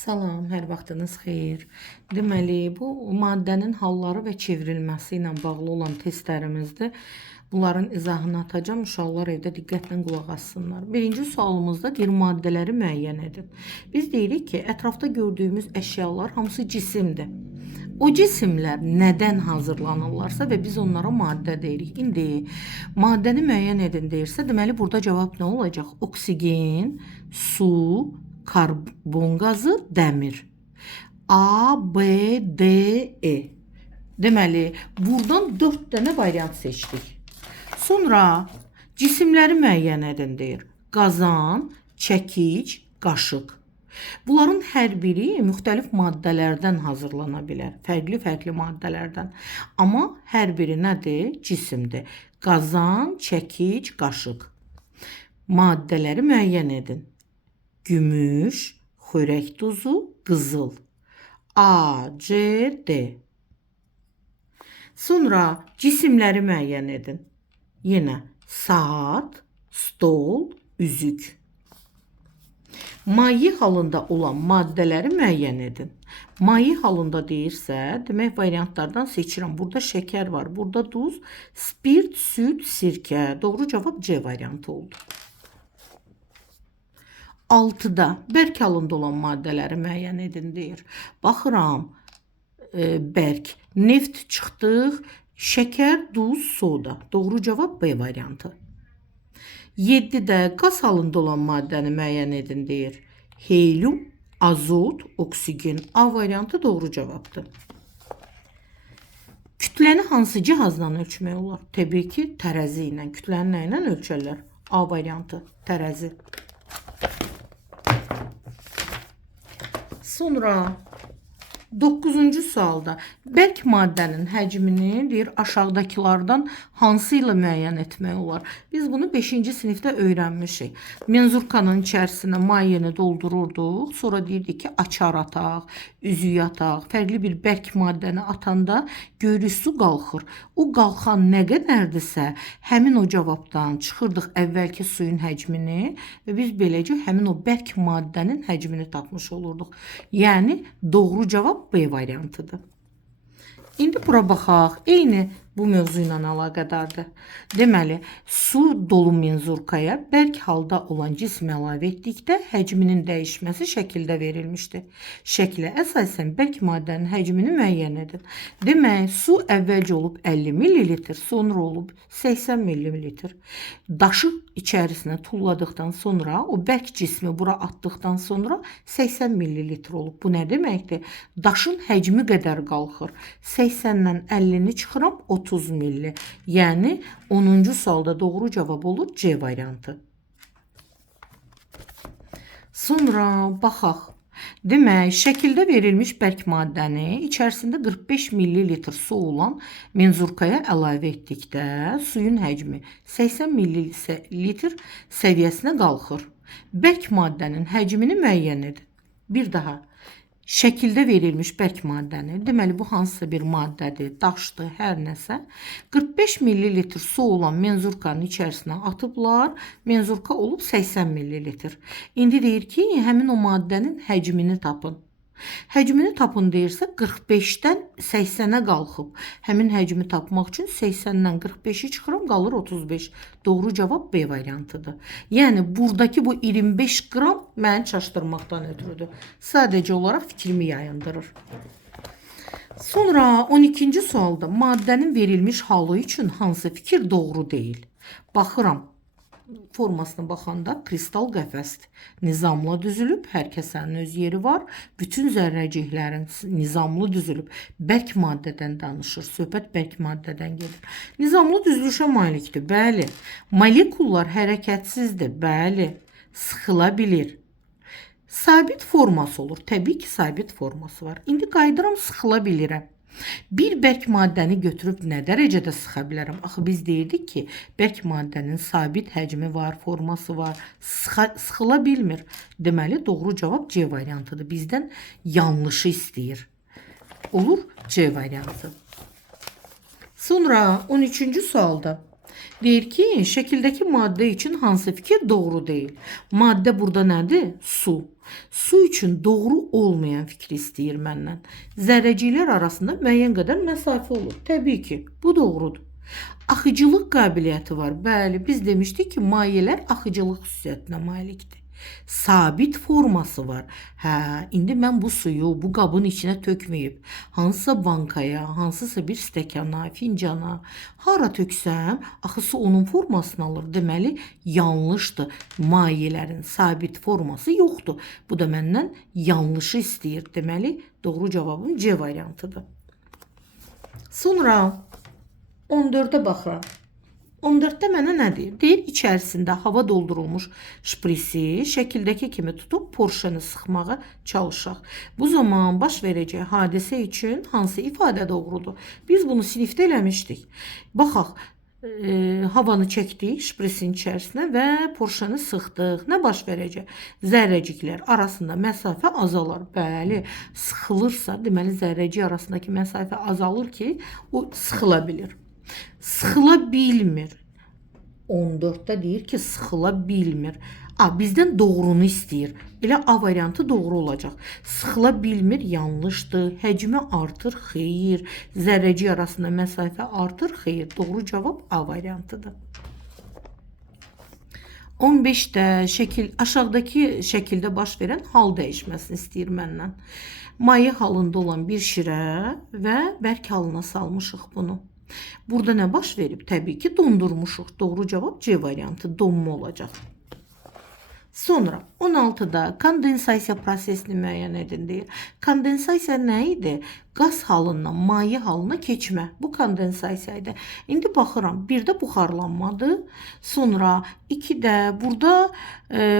Salam, hər vaxtınız xeyir. Deməli, bu maddənin halları və çevrilməsi ilə bağlı olan testlərimizdir. Bunların izahını atacağım. Uşaqlar evdə diqqətlə qulaq assınlar. Birinci sualımızda deyir, maddələri müəyyən edin. Biz deyirik ki, ətrafda gördüyümüz əşyalar hamısı cisimdir. O cisimlər nədən hazırlanırlarsa və biz onlara maddə deyirik. İndi maddəni müəyyən edin deyirsə, deməli burada cavab nə olacaq? Oksigen, su, karbon qazı, dəmir. A, B, D, E. Deməli, buradan 4 dənə variant seçdik. Sonra cisimləri müəyyən edin deyir. Qazan, çəkic, qaşıq. Bunların hər biri müxtəlif maddələrdən hazırlana bilər. Fərqli maddələrdən. Amma hər biri nədir? Cisimdir. Qazan, çəkic, qaşıq. Maddələri müəyyən edin. Gümüş, xörək duzu, qızıl. A, C, D. Sonra cisimləri müəyyən edin. Yenə saat, stol, üzük. Maye halında olan maddələri müəyyən edin. Maye halında deyirsə, demək variantlardan seçirəm. Burada şəkər var, burada duz, spirt, süd, sirkə. Doğru cavab C variantı oldu. 6-da bərk halında olan maddələri müəyyən edin deyir. Baxıram, bərk, neft çıxdıq, şəkər, duz, soda. Doğru cavab B variantı. 7-də qaz halında olan maddəni müəyyən edin deyir. Helyum, azot, oksigen. A variantı doğru cavabdır. Kütləni hansı cihazla ölçmək olar? Təbii ki, tərəzi ilə. Kütləni nə ilə ölçərlər? A variantı, tərəzi. Sonra 9-cu sualda bərk maddənin həcmini deyir aşağıdakılardan hansı ilə müəyyən etmək olar? Biz bunu 5-ci sinifdə öyrənmişik. Menzurkanın içərisinə mayeni doldururduq. Sonra deyirdik ki, açar ataq, üzüyü ataq. Fərqli bir bərk maddəni atanda görürük su qalxır. O qalxan nə qədərdirsə, həmin o cavabdan çıxırdıq əvvəlki suyun həcmini və biz beləcə həmin o bərk maddənin həcmini tapmış olurduq. Yəni doğru cavab B variantıdır. İndi bura baxaq. Eyni bu mövzu ilə əlaqədardır. Deməli, su dolu menzurkaya bərk halda olan cismi əlavə etdikdə həcminin dəyişməsi şəkildə verilmişdir. Şəklə əsasən bərk maddənin həcmini müəyyən edin. Demək, su əvvəlcə olub 50 ml, sonra olub 80 ml. Daşı içərisinə tulladıqdan sonra, o bərk cismi bura atdıqdan sonra 80 ml olub. Bu nə deməkdir? Daşın həcmi qədər qalxır. 80-dən 50-ni çıxıram, 30 milli. Yəni 10-cu sualda doğru cavab olur C variantı. Sonra baxaq. Demək, şəkildə verilmiş bərk maddəni içərisində 45 ml su olan menzurkaya əlavə etdikdə suyun həcmi 80 ml səviyyəsinə qalxır. Bərk maddənin həcmini müəyyən edin. Bir daha. Şəkildə verilmiş bərk maddəni, deməli bu hansısa bir maddədir, daşdır, hər nəsə. 45 ml su olan menzurkanın içərisinə atıblar, menzurka olub 80 ml. İndi deyir ki, həmin o maddənin həcmini tapın. Həcmini tapın deyirsə 45-dən 80-ə qalxıb. Həmin həcmi tapmaq üçün 80-dən 45-i çıxıram, qalır 35. Doğru cavab B variantıdır. Yəni buradakı bu 25 qram məni çaşdırmaqdan ötürüdür. Sadəcə olaraq fikrimi yayındırır. Sonra 12-ci sualda maddənin verilmiş halı üçün hansı fikir doğru deyil? Baxıram. Formasına baxanda kristal qəfəsdir. Nizamlı düzülüb, hər kəsənin öz yeri var. Bütün zərrəciklərin nizamlı düzülüb. Bərk maddədən danışır. Söhbət bərk maddədən gedir. Nizamlı düzülüşə malikdir. Bəli. Molekullar hərəkətsizdir. Bəli. Sıxıla bilir. Sabit forması olur. Təbii ki, sabit forması var. İndi qayıdıram, sıxıla bilirəm. Bir bərk maddəni götürüb nə dərəcədə sıxa bilərəm? Axı biz deyirdik ki, bərk maddənin sabit həcmi var, forması var, sıxıla bilmir. Deməli, doğru cavab C variantıdır. Bizdən yanlışı istəyir. Olur C variantı. Sonra 13-cü sualda Deyir ki, şəkildəki maddə üçün hansı fikir doğru deyil? Maddə burada nədir? Su. Su üçün doğru olmayan fikri istəyir məndən. Zərrəciklər arasında müəyyən qədər məsafə olur. Təbii ki, bu doğrudur. Axıcılıq qabiliyyəti var. Bəli, biz demişdik ki, mayelər axıcılıq xüsusiyyətinə malikdir. Sabit forması var. Hə, indi mən bu suyu bu qabın içinə tökməyib, hansısa bankaya, hansısa bir stəkana, fincana hara töksəm, axı su onun formasını alır. Deməli, yanlışdır. Mayələrin sabit forması yoxdur. Bu da məndən yanlışı istəyir. Deməli, doğru cavabım C variantıdır. Sonra 14-ə baxıram. 14-də mənə nə deyir? Deyir, içərisində hava doldurulmuş şprisi şəkildəki kimi tutub porşeni sıxmağa çalışaq. Bu zaman baş verəcək hadisə üçün hansı ifadə doğrudur? Biz bunu sinifdə eləmişdik. Baxaq, havanı çəkdik şprisin içərisinə və porşeni sıxdıq. Nə baş verəcək? Zərrəciklər arasında məsafə azalar. Bəli, sıxılırsa, deməli zərrəcik arasındakı məsafə azalır ki, o sıxıla bilir. Sıxıla bilmir. 14-də deyir ki, sıxıla bilmir. Bizdən doğrunu istəyir. Elə A variantı doğru olacaq. Sıxıla bilmir, yanlışdır. Həcmi artır, xeyir. Zərrəcik arasında məsafə artır, xeyir. Doğru cavab A variantıdır. 15-də aşağıdakı şəkildə baş verən hal dəyişməsini istəyir məndən. Maye halında olan bir şirə və bərk halına salmışıq bunu. Burada nə baş verib? Təbii ki, dondurmuşuq. Doğru cavab C variantı, donma olacaq. Sonra 16-da kondensasiya prosesini müəyyən edin deyir. Kondensasiya nə idi? Qaz halından maye halına keçmə. Bu kondensasiya idi. İndi baxıram, 1-də buxarlanmadır. Sonra 2-də burada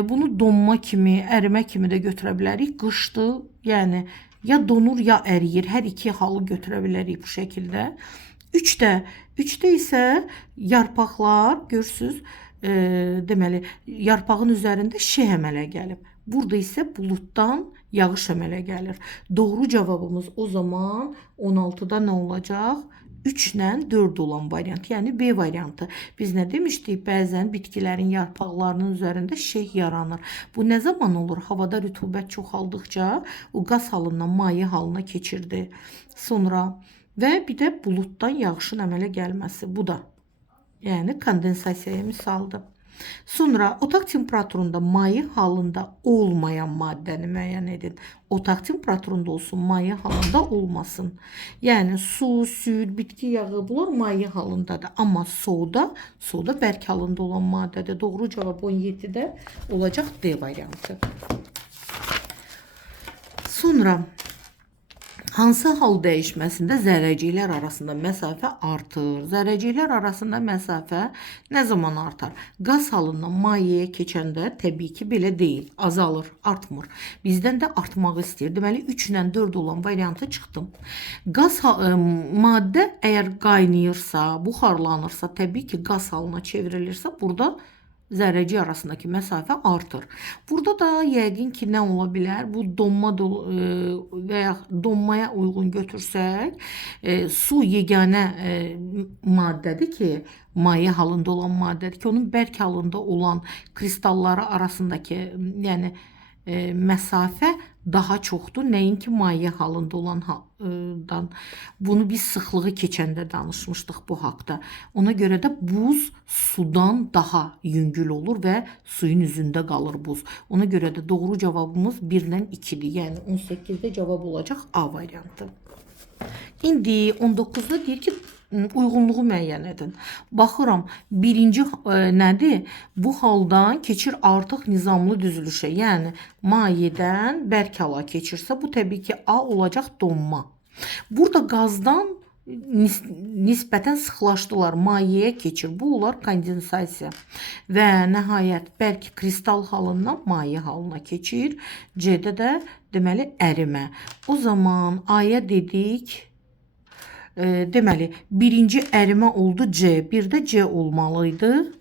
bunu donma kimi, ərimə kimi də götürə bilərik. Qışdır, yəni ya donur, ya əriyir. Hər iki halı götürə bilərik bu şəkildə. 3-də isə yarpaqlar, görürsüz, deməli, yarpağın üzərində şeh əmələ gəlib. Burada isə buluddan yağış əmələ gəlir. Doğru cavabımız o zaman 16-da nə olacaq? 3 ilə 4 olan variant, yəni B variantı. Biz nə demişdik? Bəzən bitkilərin yarpaqlarının üzərində şeh yaranır. Bu nə zaman olur? Havada rütubət çoxaldıqca o qaz halından maye halına keçirdi. Sonra və bir də buluddan yağışın əmələ gəlməsi. Bu da, yəni kondensasiyaya misaldır. Sonra otaq temperaturunda maye halında olmayan maddəni müəyyən edin. Otaq temperaturunda olsun, maye halında olmasın. Yəni su, süd, bitki yağı bunlar maye halındadır. Amma soda bərk halında olan maddədir. Doğru cavab 17-də olacaq D variantı. Sonra hansı hal dəyişməsində zərrəciklər arasında məsafə artır? Zərrəciklər arasında məsafə nə zaman artar? Qaz halından mayeye keçəndə təbii ki, belə deyil. Azalır, artmır. Bizdən də artmağı istəyir. Deməli, 3 ilə 4 olan variantı çıxdım. Maddə əgər qaynayırsa, buxarlanırsa, təbii ki, qaz halına çevrilirsə, burada zərrəcik arasındakı məsafə artır. Burada da yəqin ki, nə ola bilər? Bu donma və ya donmaya uyğun götürsək, su yeganə maddədir ki, maye halında olan maddədir ki, onun bərk halında olan kristalları arasındakı, yəni məsafə daha çoxdur. Nəinki maye halında olandan. Bunu biz sıxlığı keçəndə danışmışdıq bu haqda. Ona görə də buz sudan daha yüngül olur və suyun üzündə qalır buz. Ona görə də doğru cavabımız 1-dən 2-dir. Yəni 18-də cavab olacaq A variantı. İndi 19-da deyir ki, uyğunluğu müəyyən edin. Baxıram, birinci nədir? Bu haldan keçir artıq nizamlı düzülüşə, yəni mayədən bərk hala keçirsə, bu təbii ki, A olacaq donma. Burada qazdan nisbətən sıxlaşdılar, mayəyə keçir. Bu olar kondensasiya. Və nəhayət bərk kristal halından maye halına keçir. C-də də deməli ərimə. O zaman A-ya dedik, deməli, birinci ərimə oldu C, bir də C olmalıydı.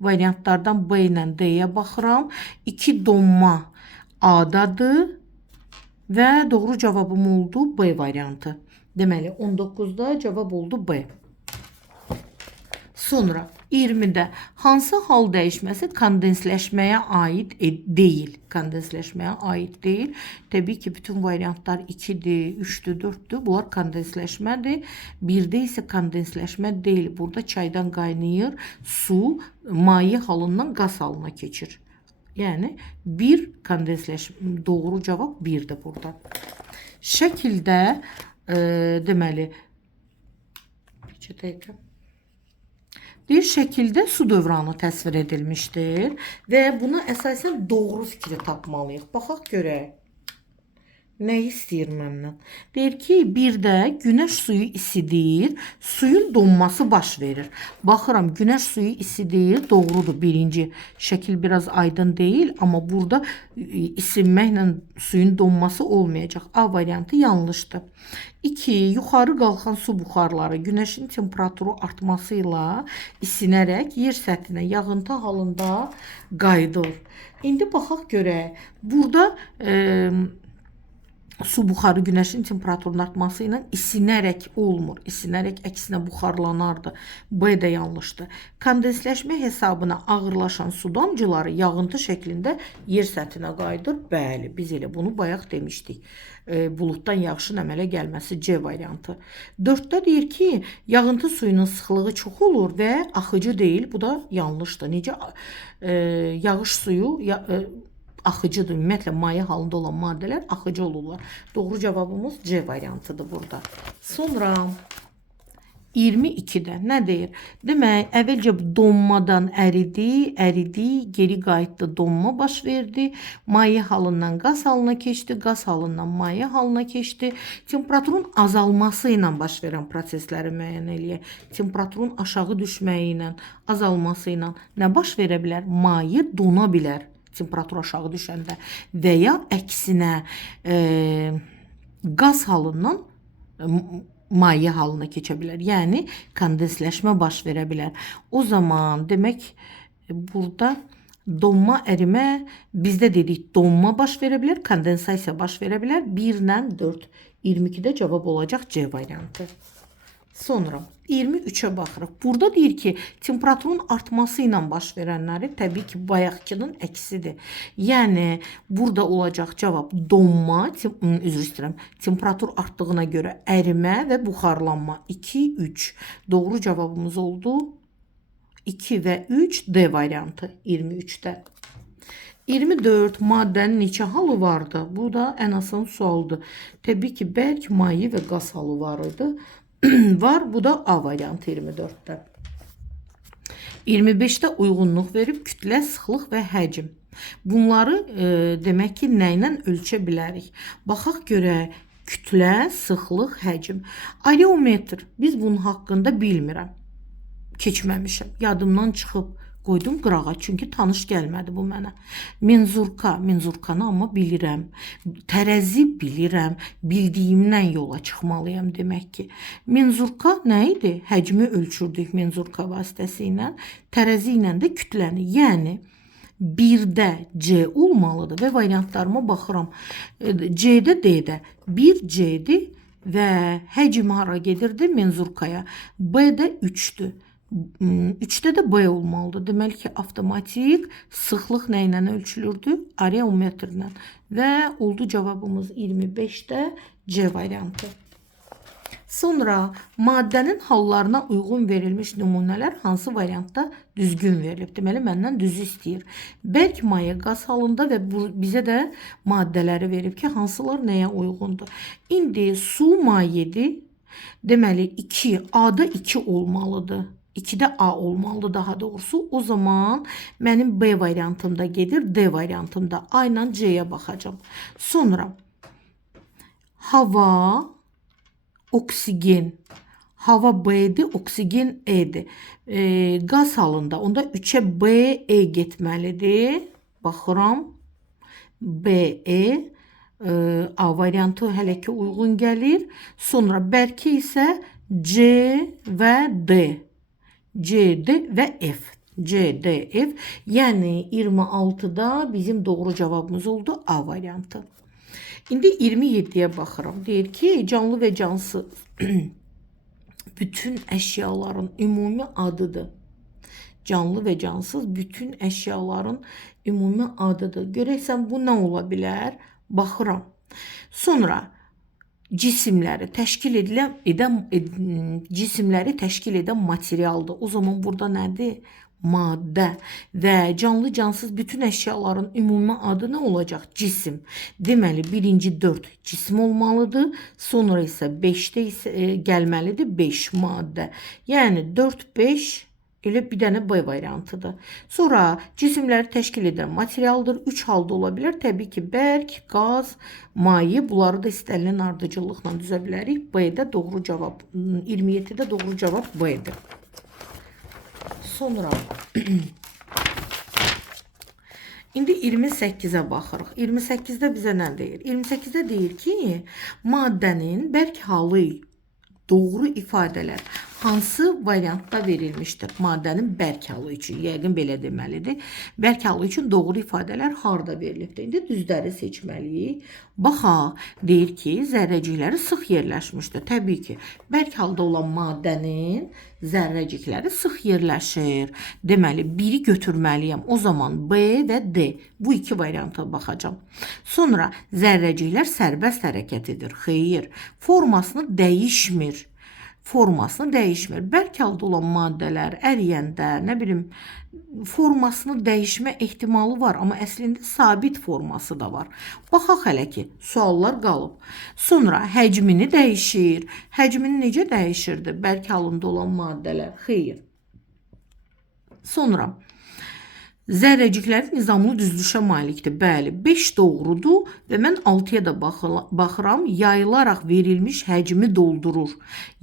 Variantlardan B ilə D-yə baxıram. 2 donma A-dadır və doğru cavabım oldu B variantı. Deməli, 19-da cavab oldu B. Sonra 20-də hansı hal dəyişməsi kondensləşməyə aid deyil? Kondensləşməyə aid deyil. Təbii ki, bütün variantlar 2-dir, 3-dür, 4-dür. Bunlar kondensləşmədir. 1-də isə kondensləşmə deyil. Burada çaydan qaynayır, su maye halından qaz halına keçir. Yəni, bir kondensləşmə, doğru cavab 1-dir burada. Şəkildə, deməli, bir dəqiqə. Bir şəkildə su dövranı təsvir edilmişdir və buna əsasən doğru fikri tapmalıyıq. Baxaq görək. Nə istəyir məndən? Deyir ki, bir də günəş suyu isidir, suyun donması baş verir. Baxıram, günəş suyu isidir, doğrudur. Birinci şəkil biraz aydın deyil, amma burada isinməklə suyun donması olmayacaq. A variantı yanlışdır. 2. Yuxarı qalxan su buxarları günəşin temperaturu artması ilə isinərək yer səthinə yağıntı halında qayıdır. İndi baxaq görək. Burada su buxarı günəşin temperaturunun artması ilə isinərək olmur. İsinərək əksinə buxarlanardı. B də yanlışdır. Kondensləşmə hesabına ağırlaşan su damcıları yağıntı şəklində yer səthinə qayıdır. Bəli, biz elə bunu bayaq demişdik. Buluddan yağışın əmələ gəlməsi C variantı. 4-də deyir ki, yağıntı suyunun sıxlığı çox olur və axıcı deyil. Bu da yanlışdır. Necə yağış suyu axıcıdır. Ümumiyyətlə, maye halında olan maddələr axıcı olurlar. Doğru cavabımız C variantıdır burada. Sonra 22-də nə deyir? Demək, əvvəlcə donmadan əridi, geri qayıtdı, donma baş verdi. Maye halından qaz halına keçdi, qaz halından maye halına keçdi. Temperaturun azalması ilə baş verən prosesləri müəyyən eləyək. Temperaturun aşağı düşməyi ilə, azalması ilə nə baş verə bilər? Maye dona bilər. Temperatur aşağı düşəndə və ya əksinə qaz halından maye halına keçə bilər. Yəni, kondensləşmə baş verə bilər. O zaman, demək, burada donma, ərimə, bizdə dedik, donma baş verə bilər, kondensasiya baş verə bilər. 1-lə 4. 22-də cavab olacaq C variantı. Sonra 23-ə baxırıq. Burada deyir ki, temperaturun artması ilə baş verənləri təbii ki, bayaqkının əksidir. Yəni, burada olacaq cavab donma, üzr istəyirəm, temperatur artdığına görə ərimə və buxarlanma. 2, 3. Doğru cavabımız oldu 2 və 3 D variantı 23-də. 24 maddənin neçə halı vardı? Bu da ən asan sualdır. Təbii ki, bərk, maye və qaz halı var idi. Var, bu da A variantı 24-də. 25-də uyğunluq verib kütlə, sıxlıq və həcm. Bunları demək ki, nə ilə ölçə bilərik? Baxaq görək, kütlə, sıxlıq, həcm. Areometr, biz bunun haqqında bilmirəm. Keçməmişəm, yadımdan çıxıb. Qoydum qırağa, çünki tanış gəlmədi bu mənə. Menzurkanı amma bilirəm. Tərəzi bilirəm. Bildiyimdən yola çıxmalıyam demək ki. Menzurka nə idi? Həcmi ölçürdük menzurka vasitəsilə. Tərəzi ilə də kütləni. Yəni, 1-də C olmalıdır və variantlarıma baxıram. C-də, D-də 1 C-dir və həcm hara gedirdi? Menzurkaya. B-də 3-dür. 3-də də B olmalıdır. Deməli ki, avtomatik sıxlıq nə ilə ölçülürdü? Areometrlə. Və oldu cavabımız 25-də C variantı. Sonra maddənin hallarına uyğun verilmiş nümunələr hansı variantda düzgün verilib? Deməli, məndən düzü istəyir. Bərk maye qaz halında və bizə də maddələri verib ki, hansılar nəyə uyğundur? İndi su mayedir. Deməli, 2, A-da 2 olmalıdır. 2-də A olmalıdır daha doğrusu. O zaman mənim B variantımda gedir, D variantımda A ilə C-yə baxacağım. Sonra hava, oksigen. Hava B'dir, oksigen E'dir. Qaz halında onda 3'ə B, E getməlidir. Baxıram. B, E. A variantı hələ ki uyğun gəlir. Sonra bərkə isə C və D. C, D və F. C, D, F. Yəni 26-da bizim doğru cavabımız oldu A variantı. İndi 27-yə baxıram. Deyir ki, canlı və cansız bütün əşyaların ümumi adıdır. canlı və cansız bütün əşyaların ümumi adıdır. Görəksən bu nə ola bilər? Baxıram. Sonra cisimləri təşkil edən materialdır. O zaman burada nədir? Maddə və canlı cansız bütün əşyaların ümumi adı nə olacaq? Cisim. Deməli, birinci 4 cisim olmalıdır. Sonra isə 5-də isə gəlməlidir 5 maddə. Yəni 4, 5 elə bir dənə B variantıdır. Sonra cisimləri təşkil edən materialdır. 3 halda ola bilər. Təbii ki, bərk, qaz, maye. Bunları da istənilən ardıcıllıqla düzə bilərik. B-də doğru cavab, 27-də doğru cavab B-dir. Sonra indi 28-ə baxırıq. 28-də bizə nə deyir? 28-də deyir ki, maddənin bərk halı doğru ifadələr hansı variantda verilmişdir? Maddənin bərk halı üçün, yəqin belə deməlidir. Bərk halı üçün doğru ifadələr harda verilibdir? İndi düzləri seçməliyik. Baxaq, deyir ki, zərrəcikləri sıx yerləşmişdir. Təbii ki, bərk halda olan maddənin zərrəcikləri sıx yerləşir. Deməli, biri götürməliyəm. O zaman B və D. Bu iki varianta baxacağım. Sonra zərrəciklər sərbəst hərəkət edir. Xeyr, formasını dəyişmir. Bərk halda olan maddələr əriyəndə, nə bilim, formasını dəyişmə ehtimalı var, amma əslində sabit forması da var. Baxaq hələ ki, suallar qalıb. Sonra həcmini dəyişir. Həcmini necə dəyişirdi? Bərk halında olan maddələr. Xeyr. Sonra zərrəciklər nizamlı düzülüşə malikdir. Bəli, 5 doğrudur və mən 6-ya da baxıram. Yayılaraq verilmiş həcmi doldurur.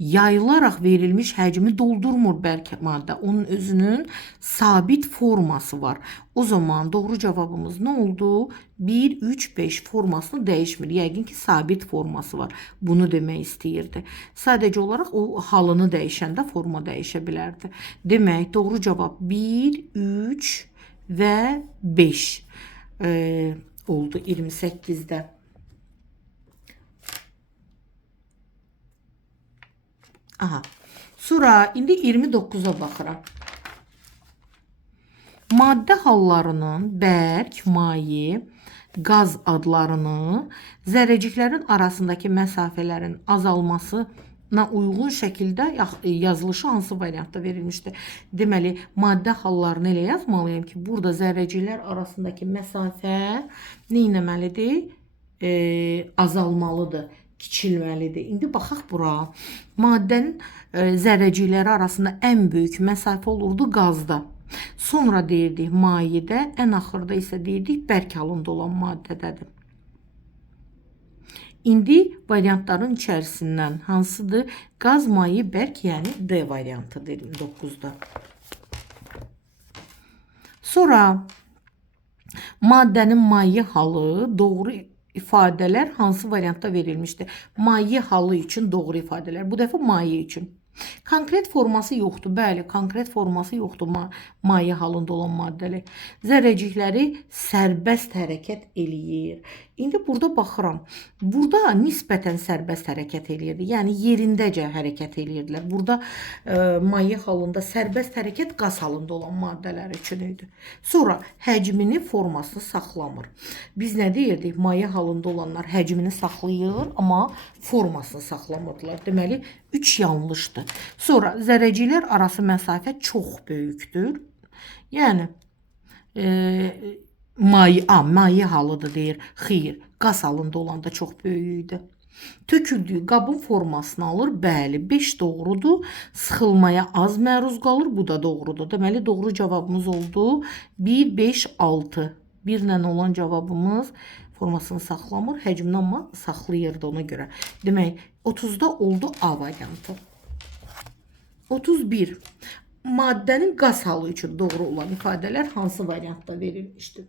Yayılaraq verilmiş həcmi doldurmur bərk maddə. Onun özünün sabit forması var. O zaman doğru cavabımız nə oldu? 1, 3, 5 formasını dəyişmir. Yəqin ki, sabit forması var. Bunu demək istəyirdi. Sadəcə olaraq o halını dəyişəndə forma dəyişə bilərdi. Demək, doğru cavab 1, 3 və 5 oldu 28-də. Aha. Sonra indi 29-a baxıram. Maddə hallarının bərk, maye, qaz adlarını zərrəciklərin arasındakı məsafələrin azalmasına uyğun şəkildə yazılışı hansı variantda verilmişdir? Deməli, maddə hallarını elə yazmalıyım ki, burada zərrəciklər arasındakı məsafə nə etməlidir? Azalmalıdır, kiçilməlidir. İndi baxaq bura. Maddənin zərrəcikləri arasında ən böyük məsafə olurdu qazda. Sonra deyirdik mayedə, ən axırda isə deyirdik bərk halında olan maddədədir. İndi variantların içərisindən hansıdır? Qaz, maye, bərk, yəni D variantıdır 29-da. Sonra maddənin maye halı doğru ifadələr hansı variantda verilmişdir? Maye halı üçün doğru ifadələr. Bu dəfə maye üçün. Konkret forması yoxdur. Bəli, konkret forması yoxdur maye halında olan maddələr. Zərrəcikləri sərbəst hərəkət eləyir. İndi burada baxıram. Burada nisbətən sərbəst hərəkət eləyirdi. Yəni yerindəcə hərəkət eləyirdilər. Burada maye halında sərbəst hərəkət qaz halında olan maddələr üçün idi. Sonra həcmini, formasını saxlamır. Biz nə deyirdik? Maye halında olanlar həcmini saxlayır, amma formasını saxlamırdılar. Deməli, 3 yanlışdır. Sonra zərrəciklər arası məsafə çox böyükdür. Yəni maye halıdır deyir. Xeyr, qaz halında olanda çox böyük idi. Töküldüyü qabın formasını alır. Bəli, 5 doğrudur. Sıxılmaya az məruz qalır. Bu da doğrudur. Deməli, doğru cavabımız oldu 1, 5, 6. 1 ilə olan cavabımız formasını saxlamır. Həcmini amma saxlayırdı ona görə. Demək, 30-da oldu A variantı. 31. Maddənin qaz halı üçün doğru olan ifadələr hansı variantda verilmişdir?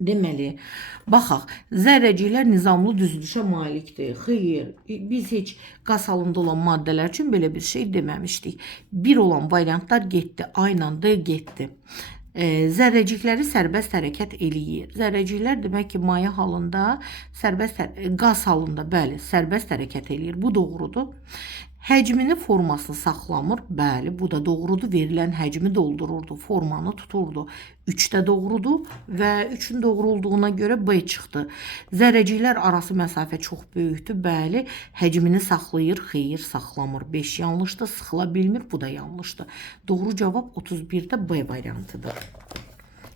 Deməli, baxaq, zərrəciklər nizamlı düzülüşə malikdir. Xeyr, biz heç qaz halında olan maddələr üçün belə bir şey deməmişdik. 1 olan variantlar getdi, A ilə D getdi. Zərrəcikləri sərbəst hərəkət eləyir. Zərrəciklər demək ki, maye halında, qaz halında, bəli, sərbəst hərəkət eləyir. Bu doğrudur. Həcmini, formasını saxlamır. Bəli, bu da doğrudur. Verilən həcmi doldururdu, formanı tuturdu. 3 də doğrudur və 3-ün doğru olduğuna görə B çıxdı. Zərrəciklər arası məsafə çox böyükdür. Bəli, həcmini saxlayır, xeyr, saxlamır. 5 yanlışdır, sıxıla bilmir. Bu da yanlışdır. Doğru cavab 31-də B variantıdır.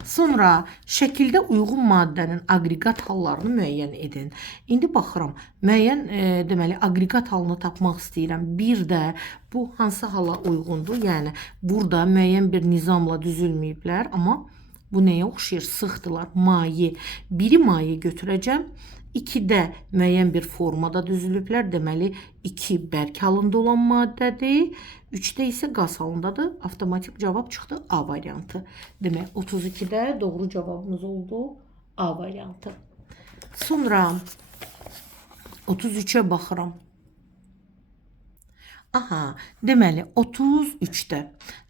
Sonra şəkildə uyğun maddənin aqreqat hallarını müəyyən edin. İndi baxıram, müəyyən deməli aqreqat halını tapmaq istəyirəm. Bir də bu hansı hala uyğundur? Yəni burada müəyyən bir nizamla düzülməyiblər, amma bu nəyə oxşayır? Sıxdılar. Maye. Biri maye götürəcəm. 2-də müəyyən bir formada düzülüblər. Deməli 2 bərk halında olan maddədir. 3-də isə qaz halındadır. Avtomatik cavab çıxdı A variantı. Demək 32-də doğru cavabımız oldu A variantı. Sonra 33-ə baxıram. Aha, deməli 33-də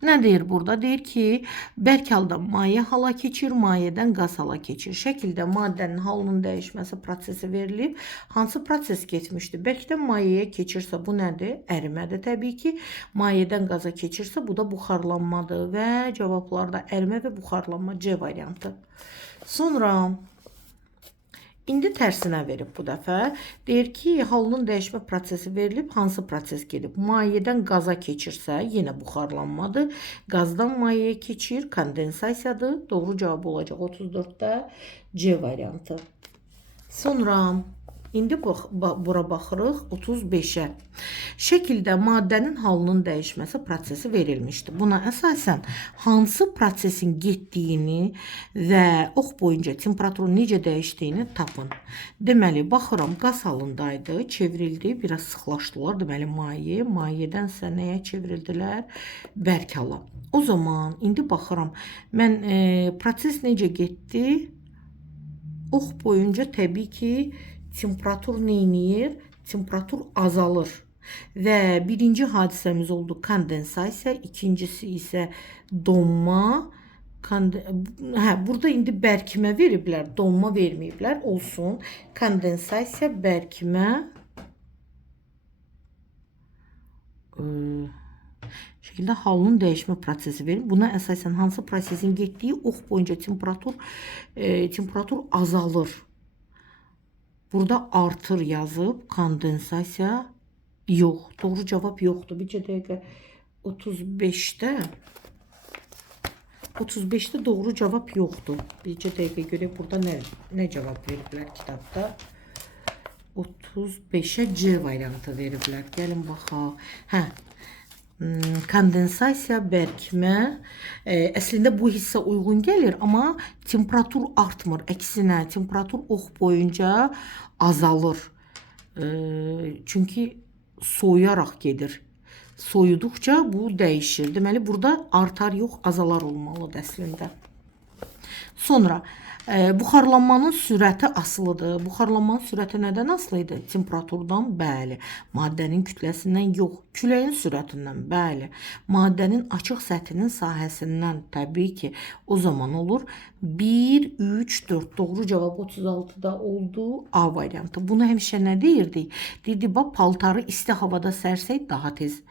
nə deyir burada? Deyir ki, bərk halda maye hala keçir, mayədən qaz hala keçir. Şəkildə maddənin halının dəyişməsi prosesi verilib. Hansı proses getmişdi? Bərkdən mayəyə keçirsə bu nədir? Ərimədir təbii ki. Mayədən qaza keçirsə bu da buxarlanmadır və cavablarda ərimə və buxarlanma C variantı. Sonra İndi tərsinə verib bu dəfə. Deyir ki, halının dəyişmə prosesi verilib. Hansı proses gedib? Mayədən qaza keçirsə, yenə buxarlanmadır. Qazdan mayəyə keçir, kondensasiyadır. Doğru cavab olacaq 34-də C variantı. Sonra İndi bura baxırıq 35-ə. Şəkildə maddənin halının dəyişməsi prosesi verilmişdir. Buna əsasən hansı prosesin getdiyini və ox boyunca temperaturun necə dəyişdiyini tapın. Deməli, baxıram, qaz halındaydı, çevrildi, biraz sıxlaşdılar. Deməli, mayedənsə nəyə çevrildilər? Bərk hala. O zaman indi baxıram, mən proses necə getdi? Ox boyunca təbii ki, temperatur neyniyir? Temperatur azalır. Və birinci hadisəmiz oldu kondensasiya, ikincisi isə donma. Burada indi bərkimə veriblər, donma verməyiblər. Olsun. Kondensasiya, bərkimə. Şəkildə halının dəyişmə prosesi verir. Buna əsasən hansı prosesin getdiyi ox boyunca temperatur azalır. Burada artır yazıb, kondensasiya yox. Doğru cavab yoxdur. Bircə dəqiqə 35-də doğru cavab yoxdur. Bircə dəqiqə görək burada nə cavab veriblər kitabda. 35-ə C variantı veriblər. Gəlin baxaq. Kondensasiya, bərkimə. Əslində bu hissə uyğun gəlir, amma temperatur artmır. Əksinə, temperatur ox boyunca azalır. Çünki soyuyaraq gedir. Soyuduqca bu dəyişir. Deməli, burada artar yox, azalar olmalıdır əslində. Sonra buxarlanmanın sürəti asılıdır. Buxarlanmanın sürəti nədən asılıydı? Temperaturdan, bəli. Maddənin kütləsindən yox, küləyin sürətindən, bəli. Maddənin açıq səthinin sahəsindən, təbii ki, o zaman olur. 1, 3, 4. Doğru cavab 36-da oldu A variantı. Bunu həmişə nə deyirdik? Deyirdik, bax, paltarı isti havada sərsək daha tez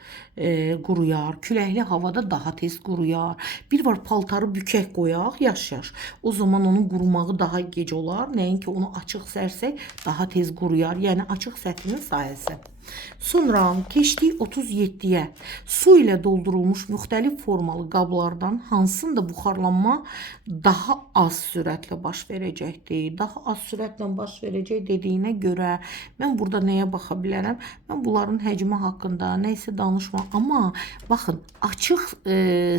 quruyar. Küləkli havada daha tez quruyar. Bir var, paltarı bükək qoyaq, yaş-yaş. O zaman onun qurumağı daha gec olar. Nəinki onu açıq sərsək daha tez quruyar. Yəni açıq səthinin sahəsi. Sonra keçdik 37-yə. Su ilə doldurulmuş müxtəlif formalı qablardan hansında buxarlanma daha az sürətlə baş verəcəkdir? Daha az sürətlə baş verəcək dediyinə görə mən burada nəyə baxa bilərəm? Mən bunların həcmi haqqında nə isə danışmam. Amma baxın, açıq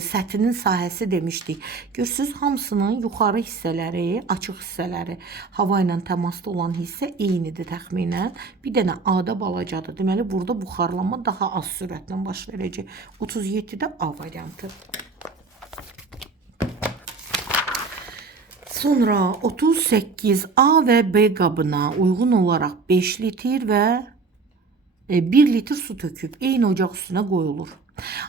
səthinin sahəsi demişdik. Görürsünüz, hamısının yuxarı hissələri, açıq hissələri, hava ilə təmasda olan hissə eynidir təxminən. Bir dənə A-da balacadır. Deməli, burada buxarlanma daha az sürətlə baş verəcək. 37-də A variantı. Sonra 38 A və B qabına uyğun olaraq 5 litr və 1 litr su töküb eyni ocaq üstünə qoyulur.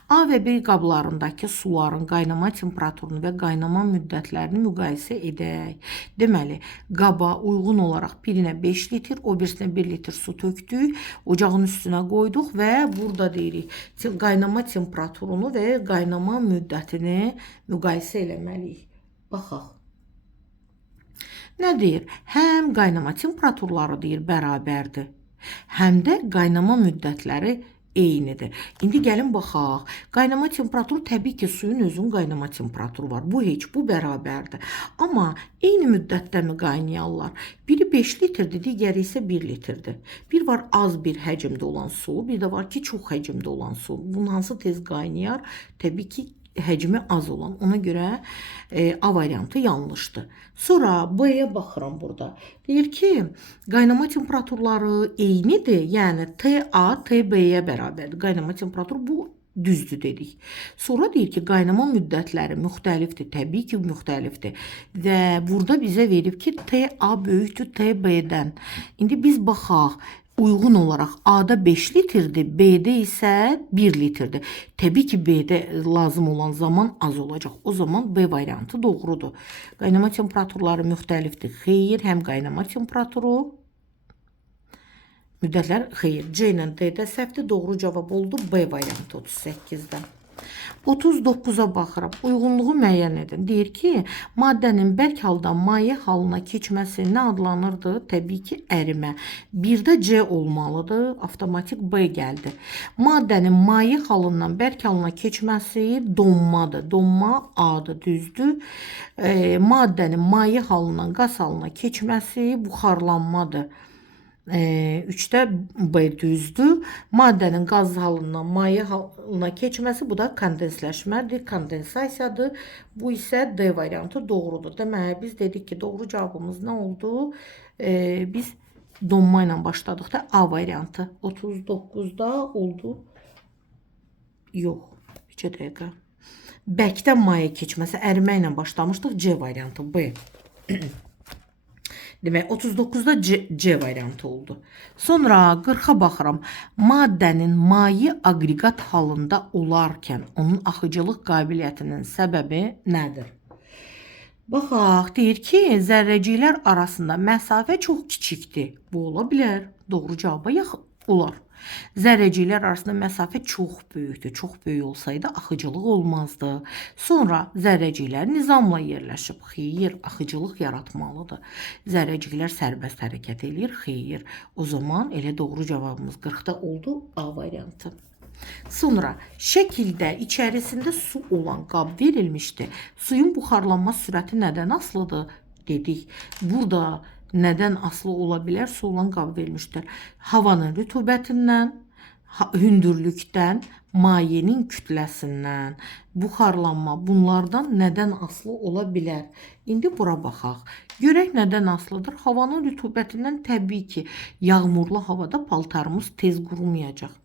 A və B qablarındakı suların qaynama temperaturunu və qaynama müddətlərini müqayisə edək. Deməli, qaba uyğun olaraq birinə 5 litr, o birisinə 1 litr su tökdük, ocağın üstünə qoyduq və burada deyirik, qaynama temperaturunu və qaynama müddətini müqayisə eləməliyik. Baxaq. Nə deyir? Həm qaynama temperaturları deyir bərabərdir, həm də qaynama müddətləri eynidir. İndi gəlin baxaq. Qaynama temperaturu təbii ki, suyun özünün qaynama temperaturu var. Bu heç, bu bərabərdir. Amma eyni müddətdə mi qaynayarlar? Biri 5 litrdir, digəri isə 1 litrdir. Bir var az bir həcmdə olan su, bir də var ki, çox həcmdə olan su. Bunun hansı tez qaynayar? Təbii ki, həcmi az olan. Ona görə A variantı yanlışdır. Sonra B-yə baxıram burada. Deyir ki, qaynama temperaturları eynidir. Yəni TA TB-yə bərabərdir. Qaynama temperaturu bu düzdür dedik. Sonra deyir ki, qaynama müddətləri müxtəlifdir. Təbii ki, müxtəlifdir. Və burada bizə verib ki, TA böyükdür TB-dən. İndi biz baxaq. Uyğun olaraq A-da 5 litrdir, B-də isə 1 litrdir. Təbii ki, B-də lazım olan zaman az olacaq. O zaman B variantı doğrudur. Qaynama temperaturları müxtəlifdir. Xeyr, həm qaynama temperaturu, müddətlər xeyr. C ilə D-də səhvdir. Doğru cavab oldu B variantı 38-dən. 39-a baxıram. Uyğunluğu müəyyən edin. Deyir ki, maddənin bərk haldan maye halına keçməsi nə adlanırdı? Təbii ki, ərimə. Bir də C olmalıdır. Avtomatik B gəldi. Maddənin maye halından bərk halına keçməsi donmadır. Donma A-dır, düzdür. Maddənin maye halından qaz halına keçməsi buxarlanmadır. 3-də B düzdür. Maddənin qaz halından maye halına keçməsi, bu da kondensləşmədir, kondensasiyadır. Bu isə D variantı doğrudur. Deməli, biz dedik ki, doğru cavabımız nə oldu? Biz donma ilə başladıq da A variantı. 39-da oldu. Yox, bir dəqiqə. Bərkdən maye keçməsi, ərimə ilə başlamışdıq. C variantı, B. Demək, 39-da C variantı oldu. Sonra 40-a baxıram. Maddənin maye aqreqat halında olarkən onun axıcılıq qabiliyyətinin səbəbi nədir? Baxaq, deyir ki, zərrəciklər arasında məsafə çox kiçikdir. Bu ola bilər. Doğru cavaba yaxın olar. Zərrəciklər arasında məsafə çox böyükdür. Çox böyük olsaydı axıcılıq olmazdı. Sonra zərrəciklər nizamla yerləşib. Xeyr, axıcılıq yaratmalıdır. Zərrəciklər sərbəst hərəkət edir. Xeyr. O zaman elə doğru cavabımız 40-da oldu A variantı. Sonra şəkildə içərisində su olan qab verilmişdi. Suyun buxarlanma sürəti nədən asılıdır? Dedik. Burada nədən asılı ola bilər? Su olan qab verilmişdir. Havanın rütubətindən, hündürlükdən, mayenin kütləsindən, buxarlanma bunlardan nədən asılı ola bilər? İndi bura baxaq. Görək nədən asılıdır? Havanın rütubətindən təbii ki, yağmurlu havada paltarımız tez qurumayacaq.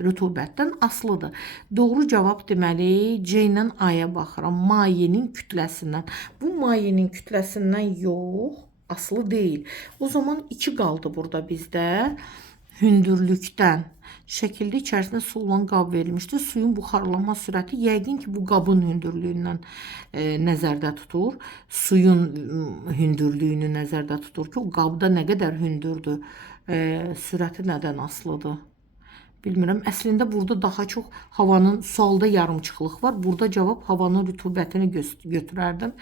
Rütubətdən asılıdır. Doğru cavab deməli C ilə A-ya baxıram. Mayenin kütləsindən. Bu mayenin kütləsindən yox, asılı deyil. O zaman 2 qaldı burada bizdə. Hündürlükdən. Şəkildə içərisində su olan qab verilmişdir. Suyun buxarlanma sürəti yəqin ki, bu qabın hündürlüyündən nəzərdə tutur. Suyun hündürlüyünü nəzərdə tutur ki, o qabda nə qədər hündürdür. Sürəti nədən asılıdır? Bilmirəm. Əslində burada daha çox havanın sualda yarımçıqlıq var. Burada cavab havanın rütubətini götürərdim.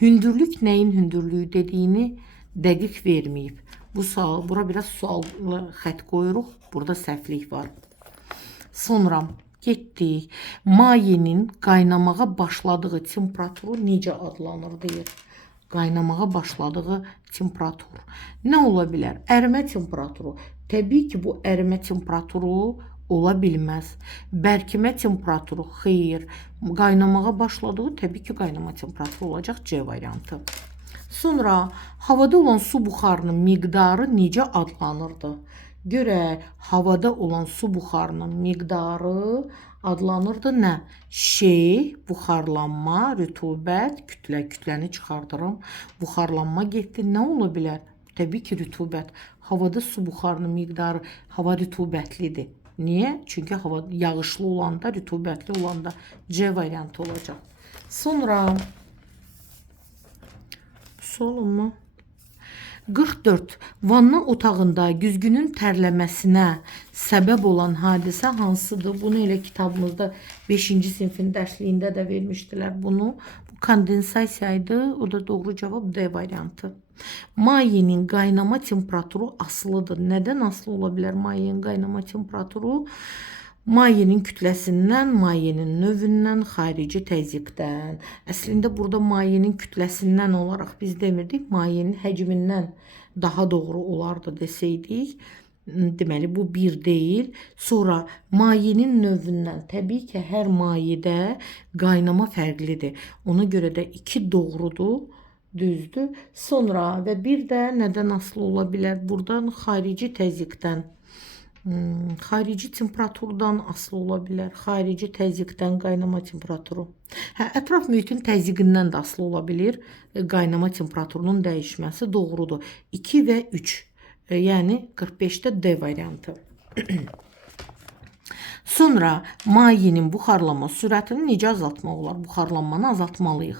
Hündürlük nəyin hündürlüyü dediyini dəqiq verməyib. Bu sual, bura biraz suallı xət qoyuruq. Burada səhvlik var. Sonra getdik. Mayenin qaynamağa başladığı temperaturu necə adlanır deyir. Qaynamağa başladığı temperatur. Nə ola bilər? Ərimə temperaturu. Təbii ki, bu ərimə temperaturu ola bilməz. Bərkimə temperaturu xeyr. Qaynamağa başladığı təbii ki, qaynama temperaturu olacaq C variantı. Sonra havada olan su buxarının miqdarı necə adlanırdı? Görək, havada olan su buxarının miqdarı adlanırdı nə? Şey, buxarlanma, rütubət, kütlə, kütləni çıxardıram. Buxarlanma getdi. Nə ola bilər? Təbii ki, rütubət. Havada su buxarının miqdarı, hava rütubətlidir. Niyə? Çünki hava yağışlı olanda, rütubətli olanda C variantı olacaq. Sonra solunma 44. Vanna otağında güzgünün tərləməsinə səbəb olan hadisə hansıdır? Bunu elə kitabımızda 5-ci sinfin dərsliyində də vermişdilər bunu. Bu kondensasiya idi. O da doğru cavab D variantı. Mayenin qaynama temperaturu asılıdır. Nədən asılı ola bilər mayenin qaynama temperaturu? Mayenin kütləsindən, mayenin növündən, xarici təzyiqdən. Əslində burada mayenin kütləsindən olaraq biz demirdik, mayenin həcmindən daha doğru olardı desəydik. Deməli bu bir deyil. Sonra mayenin növündən. Təbii ki, hər mayedə qaynama fərqlidir. Ona görə də 2 doğrudur. Düzdür. Sonra və bir də nədən asılı ola bilər? Buradan xarici təzyiqdən. Xarici temperaturdan asılı ola bilər. Xarici təzyiqdən qaynama temperaturu. Ətraf mühitin təzyiqindən də asılı ola bilir. Qaynama temperaturunun dəyişməsi doğrudur. 2 və 3. Yəni 45-də D variantı. Sonra mayenin buxarlanma sürətini necə azaltmaq olar? Buxarlanmanı azaltmalıyıq.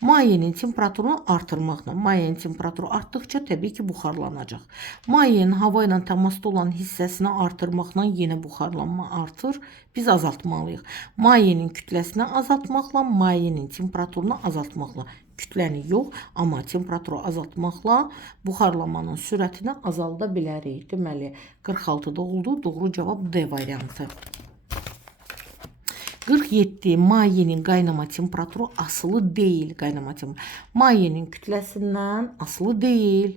Mayenin temperaturunu artırmaqla. Mayenin temperaturu artdıqca təbii ki, buxarlanacaq. Mayenin hava ilə təmasda olan hissəsini artırmaqla yenə buxarlanma artır. Biz azaltmalıyıq. Mayenin kütləsini azaltmaqla, mayenin temperaturunu azaltmaqla. Kütləni yox, amma temperaturu azaltmaqla buxarlanmanın sürətini azalda bilərik. Deməli, 46-da oldu. Doğru cavab D variantı. 47. Mayenin qaynama temperaturu asılı deyil. Mayenin kütləsindən asılı deyil.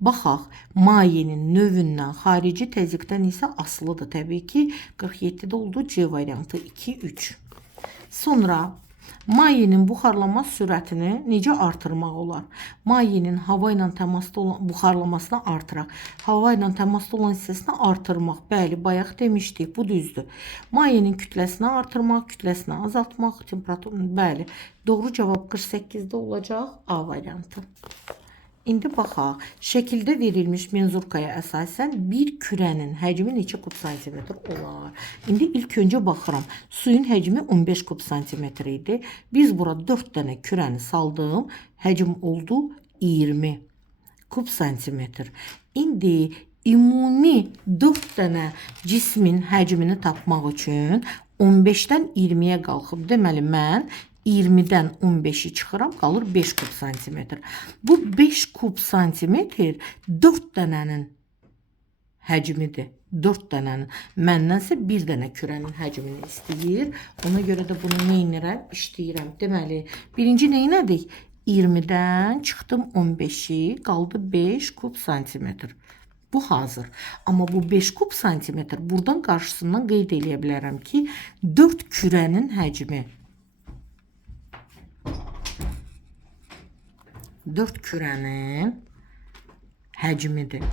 Baxaq, mayenin növündən, xarici təzyiqdən isə asılıdır. Təbii ki, 47-də oldu. C variantı 2-3. Sonra mayenin buxarlanma sürətini necə artırmaq olar? Mayenin hava ilə təmasda olan buxarlamasını artıraq. Hava ilə təmasda olan hissəsini artırmaq. Bəli, bayaq demişdik, bu düzdür. Mayenin kütləsini artırmaq, kütləsini azaltmaq, temperaturunu, bəli. Doğru cavab 48-də olacaq. A variantı. İndi baxaq, şəkildə verilmiş menzurkaya əsasən bir kürənin həcmi neçə kub santimetr olar? İndi ilk öncə baxıram. Suyun həcmi 15 kub santimetr idi. Biz bura 4 dənə kürəni saldım. Həcm oldu 20 kub santimetr. İndi ümumi 4 dənə cismin həcmini tapmaq üçün 15-dən 20-yə qalxıb. Deməli, mən 20-dən 15-i çıxıram, qalır 5 kub santimetr. Bu 5 kub santimetr 4 dənənin həcmidir. 4 dənənin. Məndənsə 1 dənə kürənin həcmini istəyir. Ona görə də bunu nə edirəm? İşləyirəm. Deməli, birinci nə elədik? 20-dən çıxdım 15-i, qaldı 5 kub santimetr. Bu hazır. Amma bu 5 kub santimetr buradan qarşısından qeyd eləyə bilərəm ki, 4 kürənin həcmi. 4 kürənin həcmidir.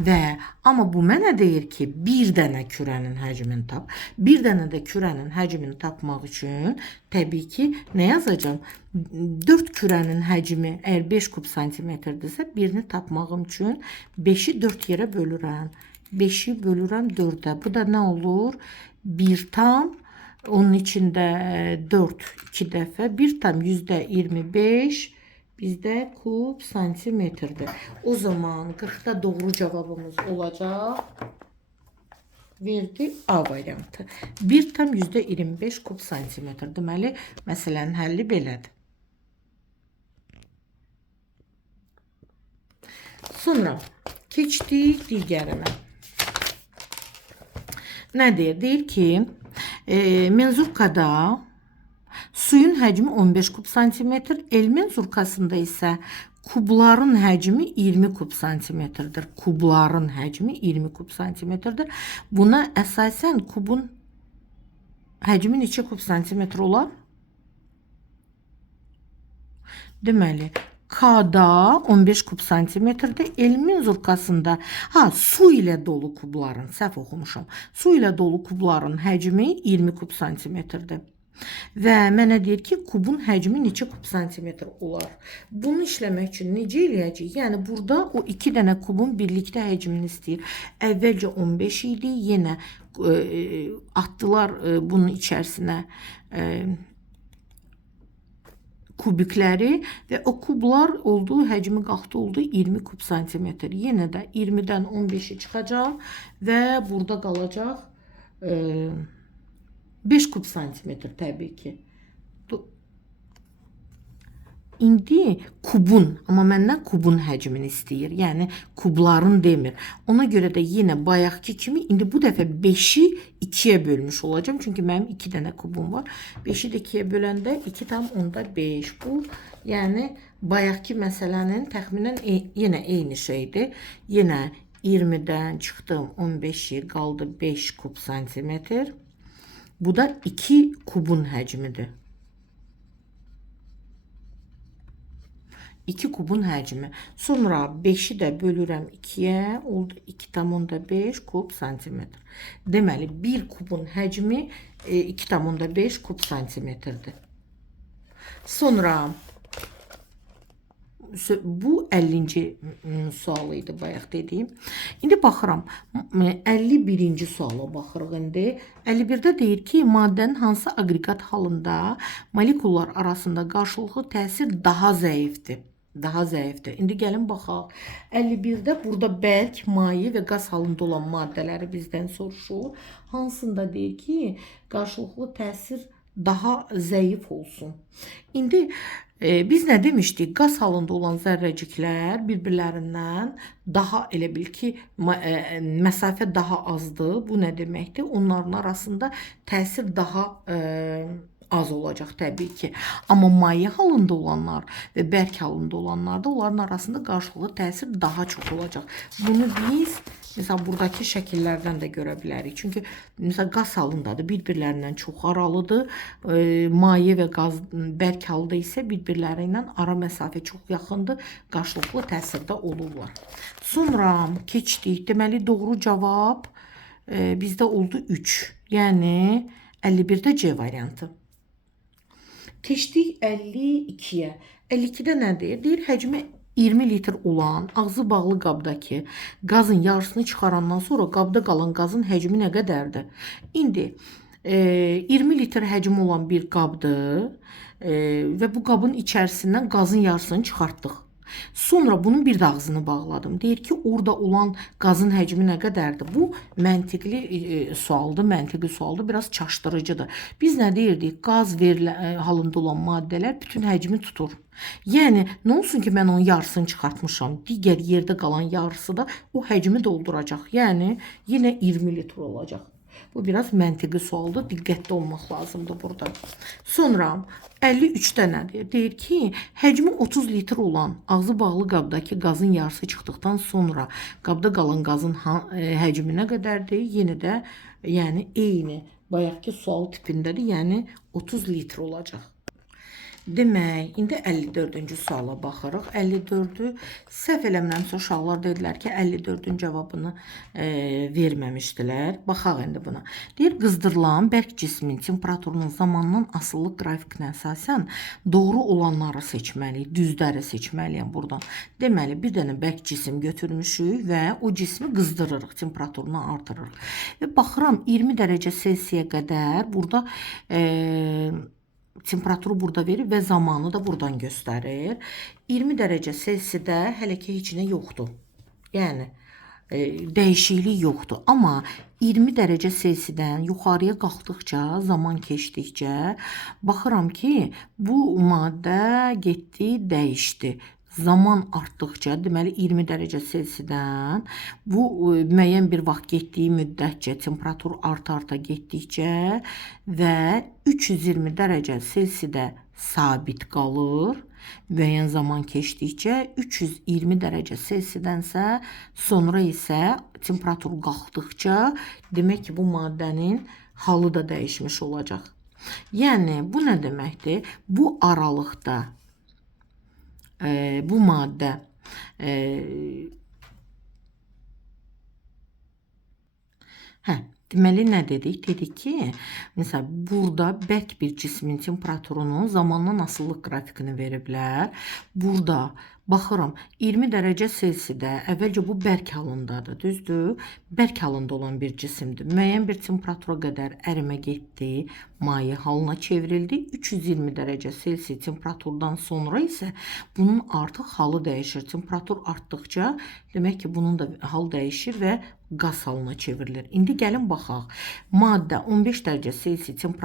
Və amma bu mənə deyir ki, bir dənə kürənin həcmini tap. Bir dənə də kürənin həcmini tapmaq üçün təbii ki, nə yazacağım? 4 kürənin həcmi əgər 5 kub santimetrdirsə, birini tapmağım üçün 5-i 4 yerə bölürəm. 5-i bölürəm 4-ə. Bu da nə olur? 1 tam, onun içində 4 2 dəfə, 1 tam %25 bizdə kub santimetrdir. O zaman 40'da doğru cevabımız olacak. Verdi A variantı. 1 tam %25 kub santimetr. Deməli, məsələnin həlli belədir. Sonra keçdik digərinə. Nə deyir? Deyir ki, menzurkada suyun həcmi 15 kub santimetr, el menzurkasında isə kubların həcmi 20 kub santimetrdir. Kubların həcmi 20 kub santimetrdir. Buna əsasən kubun həcmi neçə kub santimetr olar? Deməli, K'da 15 kub santimetrdir. El menzurkasında su ilə dolu kubların, səhv oxumuşam. Su ilə dolu kubların həcmi 20 kub santimetrdir. Və mənə deyir ki, kubun həcmi neçə kub santimetr olar? Bunu işləmək üçün necə eləyəcəyik? Yəni burada o 2 dənə kubun birlikdə həcmini istəyir. Əvvəlcə 15 idi, yenə atdılar bunun içərisinə kubikləri və o kublar oldu, həcmi qalxdı oldu 20 kub santimetr. Yenə də 20-dən 15-i çıxacaq və burada qalacaq 5 kub santimetr təbii ki. İndi kubun, amma məndən kubun həcmini istəyir. Yəni kubların demir. Ona görə də yenə bayaqki kimi indi bu dəfə 5-i 2-yə bölmüş olacağım. Çünki mənim 2 dənə kubum var. 5-i də 2-yə böləndə 2/5. Bu, yəni bayaqki məsələnin təxminən yenə eyni şeydir. Yenə 20-dən çıxdım 15-i qaldı 5 kub santimetr. Bu da 2 kubun həcmidir. 2 kubun həcmi. Sonra 5-i də bölürəm 2-yə, oldu 2/5 kub santimetr. Deməli, 1 kubun həcmi 2/5 kub santimetrdir. Sonra bu 50-ci sual idi bayaq dediyim. İndi baxıram 51-ci suala baxırıq indi. 51-də deyir ki, maddənin hansı aqreqat halında molekullar arasında qarşılıqlı təsir daha zəifdir. Daha zəifdir. İndi gəlin baxaq. 51-də burada bərk, maye və qaz halında olan maddələri bizdən soruşur. Hansında deyir ki, qarşılıqlı təsir daha zəif olsun. İndi biz nə demişdik? Qaz halında olan zərrəciklər bir-birlərindən daha elə bil ki, məsafə daha azdır. Bu nə deməkdir? Onların arasında təsir daha az olacaq təbii ki. Amma maye halında olanlar və bərk halında olanlarda onların arasında qarşılıqlı təsir daha çox olacaq. Bunu biz mesela buradakı şəkillərdən də görə bilərik. Çünki mesela qaz halındadır, bir-birlərindən çox aralıdır. Maye və qaz bərk halda isə bir-birləri ilə ara məsafə çox yaxındır. Qarşılıqlı təsirdə olurlar. Sonra keçdik. Deməli doğru cavab bizdə oldu 3. Yəni 51-də C variantı. Keçdik 52-yə. 52-də nə deyir? Deyir, həcmi 20 litr olan ağzı bağlı qabdakı qazın yarısını çıxarandan sonra qabda qalan qazın həcmi nə qədərdir? İndi 20 litr həcmi olan bir qabdır və bu qabın içərisindən qazın yarısını çıxartdıq. Sonra bunun bir də ağzını bağladım. Deyir ki, orada olan qazın həcmi nə qədərdir? Bu məntiqli sualdır, məntiqi sualdır, biraz çaşdırıcıdır. Biz nə deyirdik? Qaz halında olan maddələr bütün həcmi tutur. Yəni, nə olsun ki, mən onun yarısını çıxartmışam. Digər yerdə qalan yarısı da o həcmi dolduracaq. Yəni, yenə 20 litr olacaq. Bu biraz məntiqi sualdır. Diqqətli olmaq lazımdır burada. Sonra 53-də nədir? Deyir ki, həcmi 30 litr olan ağzı bağlı qabdakı qazın yarısı çıxdıqdan sonra qabda qalan qazın həcmi nə qədərdir? Yenə də yəni eyni bayaqki sual tipindədir. Yəni 30 litr olacaq. Demək, indi 54-cü suala baxırıq. 54-ü səhv eləmirəmsə uşaqlar dedilər ki, 54-ün cavabını verməmişdilər. Baxaq indi buna. Deyir, qızdırılan bərk cismin temperaturunun zamandan asıllıq qrafikinə əsasən doğru olanları seçməliyik, düzləri seçməliyəm buradan. Deməli, bir dənə bərk cisim götürmüşük və o cismi qızdırırıq, temperaturunu artırırıq. Və baxıram 20 dərəcə Selsiyə qədər burada temperaturu burada verir və zamanı da buradan göstərir. 20 dərəcə Selsidə hələ ki heç nə yoxdur. Yəni dəyişiklik yoxdur. Amma 20 dərəcə Selsidən yuxarıya qalxdıqca, zaman keçdikcə baxıram ki, bu maddə getdi, dəyişdi. Zaman artdıqca, deməli 20 dərəcə Selsidən bu müəyyən bir vaxt getdiyi müddətcə temperatur arta-arta getdikcə və 320 dərəcə Selsidə sabit qalır. Müəyyən zaman keçdikcə 320 dərəcə Selsidənsə sonra isə temperatur qalxdıqca demək ki, bu maddənin halı da dəyişmiş olacaq. Yəni bu nə deməkdir? Bu aralıqda bu maddə Deməli nə dedik? Dedik ki, məsələn, burada bərk bir cismin temperaturunun zamandan asılılıq qrafikini veriblər. Burada baxıram 20 dərəcə Selsidə əvvəlcə bu bərk halındadır, düzdür? Bərk halında olan bir cisimdir. Müəyyən bir temperatura qədər ərimə getdi, maye halına çevrildi. 320 dərəcə Selsi temperaturdan sonra isə bunun artıq halı dəyişir. Temperatur artdıqca demək ki, bunun da hal dəyişir və qaz halına çevrilir. İndi gəlin baxaq. Maddə 15 dərəcə Selsi temperatur